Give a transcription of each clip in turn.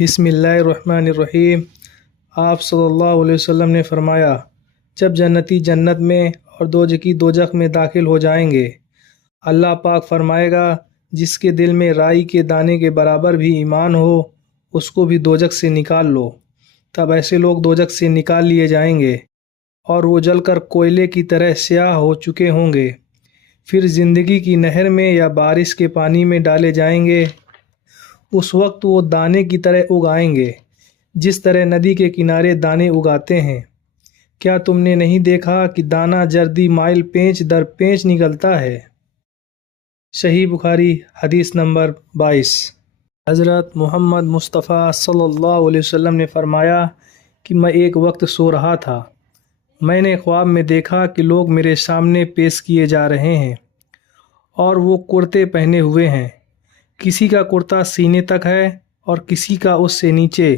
बिस्मिल्लाहिर्रहमानिर्रहीम। आप सल्लल्लाहु अलैहि वसल्लम ने फरमाया, जब जन्नती जन्नत में और दोजखी दोजख में दाखिल हो जाएंगे, अल्लाह पाक फरमाएगा, जिसके दिल में राई के दाने के बराबर भी ईमान हो, उसको भी दोजख से निकाल लो। तब ऐसे लोग दोजख से निकाल लिए जाएंगे और वो जलकर कोयले की तरह स्याह हो चुके होंगे। फिर ज़िंदगी की नहर में या बारिश के पानी में डाले जाएंगे। उस वक्त वो दाने की तरह उग आएंगे, जिस तरह नदी के किनारे दाने उगाते हैं। क्या तुमने नहीं देखा कि दाना जर्दी माइल पेंच दर पेंच निकलता है। सही बुखारी हदीस नंबर 22। हज़रत मोहम्मद मुस्तफ़ा सल्लल्लाहु अलैहि वसल्लम ने फरमाया कि मैं एक वक्त सो रहा था। मैंने ख्वाब में देखा कि लोग मेरे सामने पेश किए जा रहे हैं और वो कुर्ते पहने हुए हैं। किसी का कुर्ता सीने तक है और किसी का उससे नीचे।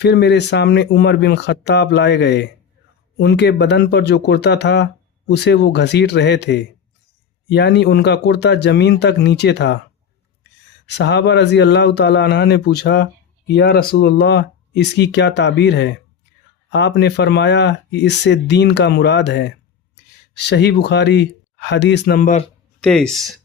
फिर मेरे सामने उमर बिन खत्ताब लाए गए। उनके बदन पर जो कुर्ता था उसे वो घसीट रहे थे, यानी उनका कुर्ता ज़मीन तक नीचे था। सहाबा रज़ी अल्लाह ताला अन्हा ने पूछा, या रसूलल्लाह, इसकी क्या ताबीर है। आपने फरमाया कि इससे दीन का मुराद है। सही बुखारी हदीस नंबर 23।